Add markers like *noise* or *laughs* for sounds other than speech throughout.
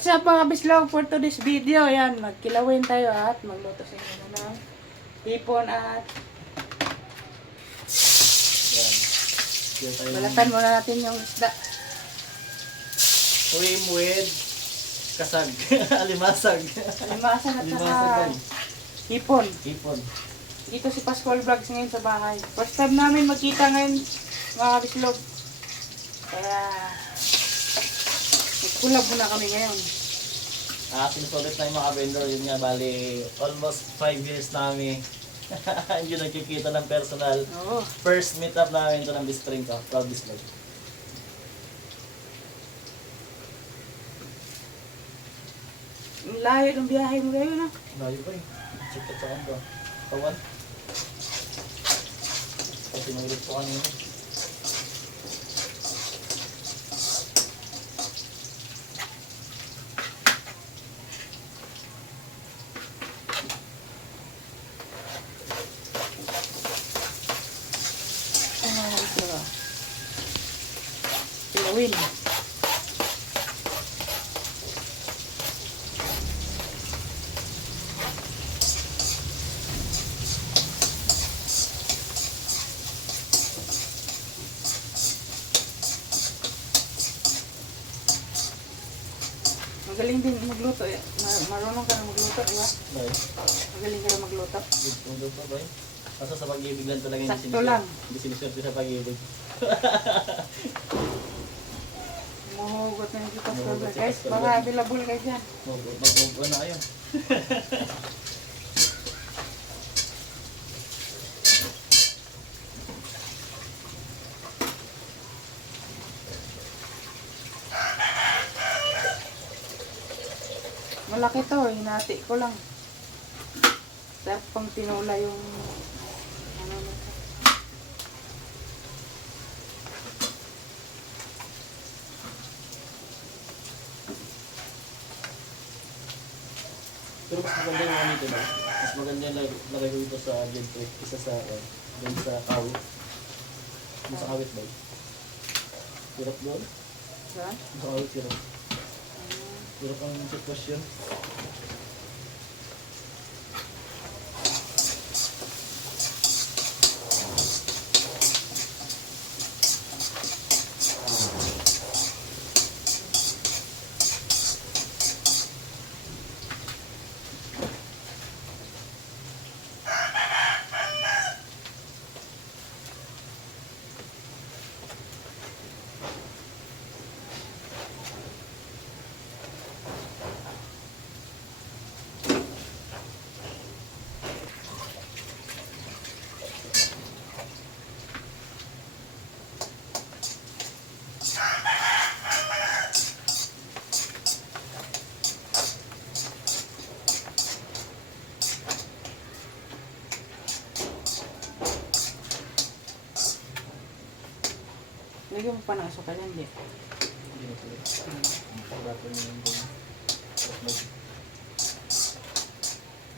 Sa mga bislog for today's video, yan, magkilawin tayo at magluto sa inyo na ng hipon at Yan. Balatan muna natin yung isda. Swim with kasag. *laughs* Alimasag. Limasan at Alimasag hipon. Ipon. Dito si Pascual Vlogs ngayon sa bahay. First time namin magkita ngayon mga bislog. Kaya nagkulab muna kami ngayon. Ah, sinusulit na yung mga vendor. Yun nga, bali, almost 5 years na kami. *laughs* Hindi nagkikita ng personal. Oo. First meetup namin ito ng Bistring ko. Proud Bislog. Ang layo ng biyahe mo ngayon ah. Layo ba eh. Check ko sa ano. Kawan. Kasi nangilip ko kanina. Ah, ito ba? Kilawin. Magaling din magluto eh. Ma- Marunong ka na magluto, di ba? Dahil, Magaling ka na magluto. good food pa ba eh. Kaso sa pag-ibig lang talaga Sakto siniswerte. lang. Hindi siniswerte sa pag-ibig. Mahugot na yung Mahugot Vlog. si Guys, baka available kayo dyan. Mag-move na kayo. Malaki to, hinati ko lang. Sarap pang tinula yung ano nito. Pero mas maganda yung ano dito ba? Mas maganda yung lag- lagay ko dito sa gentry. Isa sa, uh, dun sa kawit. Dun sa kawit ba? Hirap doon? Dun sa kawit hirap. Hirap ang sitwasyon. Lagyan mo pa ng asukal yan, di. Hindi na yung. Tapos mag-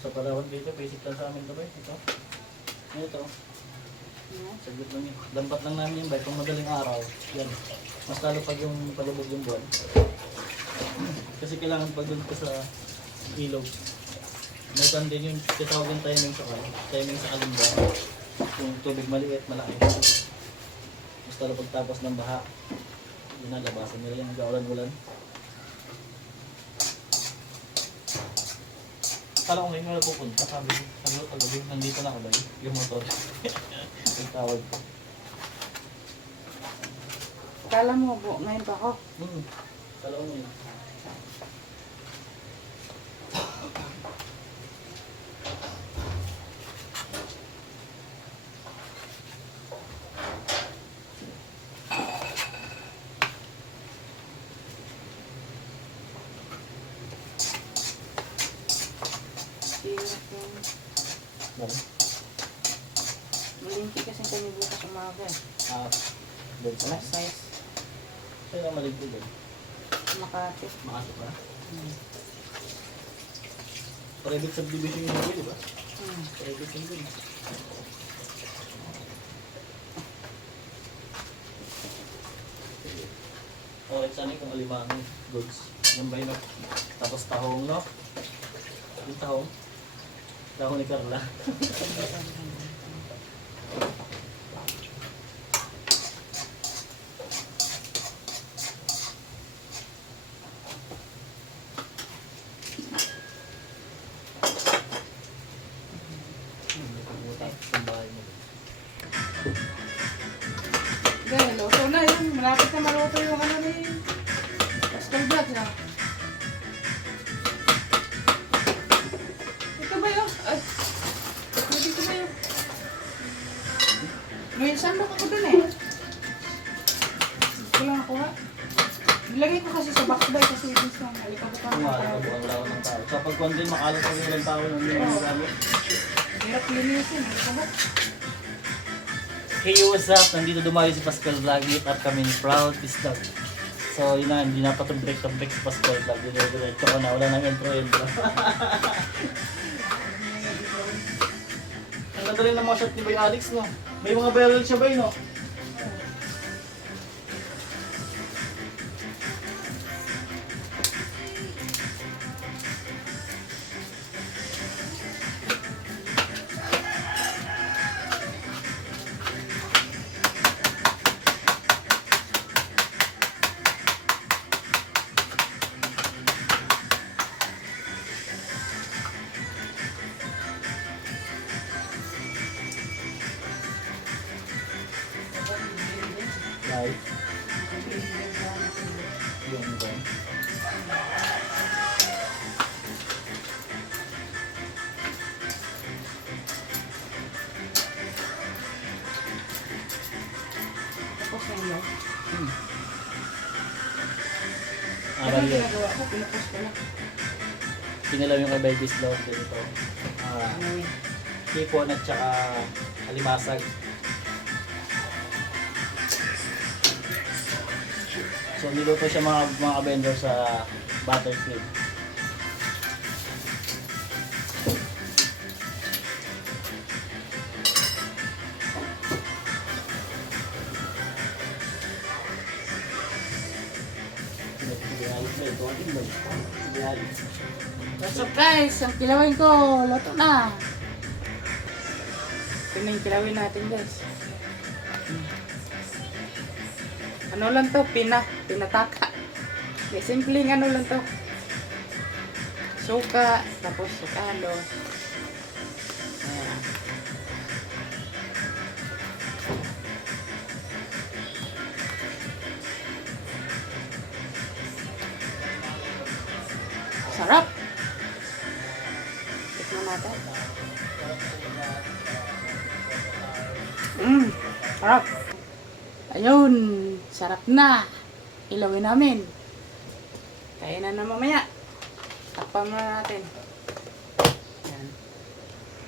Sa Palawan dito, basic lang sa amin ito ba? Ito. Ano ito? No? Saglit lang yun. Dampat lang namin yung bike. Kung madaling araw, yan. Mas lalo pag yung palubog yung buwan. Kasi kailangan pag doon ka sa ilog. May din yung tinatawag yung timing sa kan. Timing sa kalimba. Yung tubig maliit, malaki. Lalo pagtapos ng baha. Yun na, labasan nila yung gaulan-ulan. Kala ko ngayon wala pupunta. Sabi sabi ko kagabi, nandito na ako ba yung motor. *laughs* Ang tawag ko. Kala mo, bu, ngayon pa ako. Hmm. Kala ko ngayon. Hirap yung Yan. Malingki kasi kami bukas umaga eh. Ah, doon sa Alas 6. Sa'yo na maligpig doon. Makati. Makasok na. Hmm. Private subdivision yung hindi, di ba? Hmm. Private yung din. Okay, sana yung alimango goods. Yan ba yun? Tapos tahong, no? Yung tahong. Tahong ni Carla. *laughs* kasi sa box bag kasi dun sa halikabutan ko. Kumain ka buong lawan ng tao. Sa pagkuhan din, makalat pa rin ng tao ng mo gamit. Hirap linisin. Halikabat. Hey, what's up? Nandito dumayo si Pascal Vlog. Up kami ni Proud Pisdog. So, yun na, hindi na pa break to break si Pascal Vlog. Dire-diretso ko na, wala nang intro intro. Ang ganda rin ng mga shot ni Boy Alex, no? May mga barrel siya ba yun, no? Yung yun. ginagawa ko? Pinapos ko lang. Kinilaw yung kay Baby's Love dito. Ah, Ano yun? at saka alimasag. So niluto siya mga mga vendor sa buttercream. Guys? Ang kilawin ko, luto na. Ito na yung kilawin natin guys. Ano lang to? Pina. Pinataka. Okay, simpleng ano lang to. Suka, tapos sukalo. Ayan. Sarap! Natin. Mmm, sarap. Ayun, sarap na. Ilawin namin. Kaya na na mamaya. Takpan muna natin.